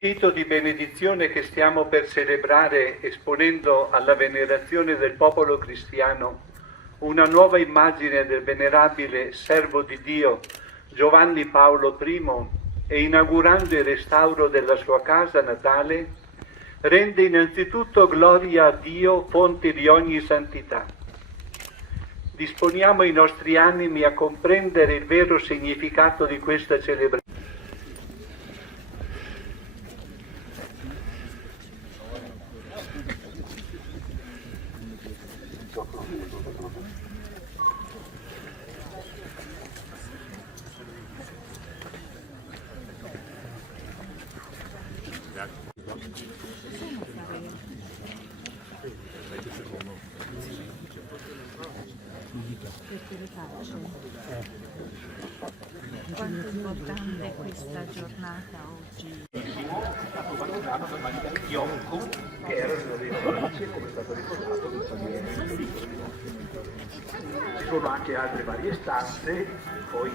Il rito di benedizione che stiamo per celebrare esponendo alla venerazione del popolo cristiano una nuova immagine del venerabile servo di Dio Giovanni Paolo I e inaugurando il restauro della sua casa natale, rende innanzitutto gloria a Dio, fonte di ogni santità. Disponiamo i nostri animi a comprendere il vero significato di questa celebrazione. Perché le facce. Quanto è importante questa giornata oggi. Che erano le province, come è stato ricordato, ci sono anche altre varie stanze, poi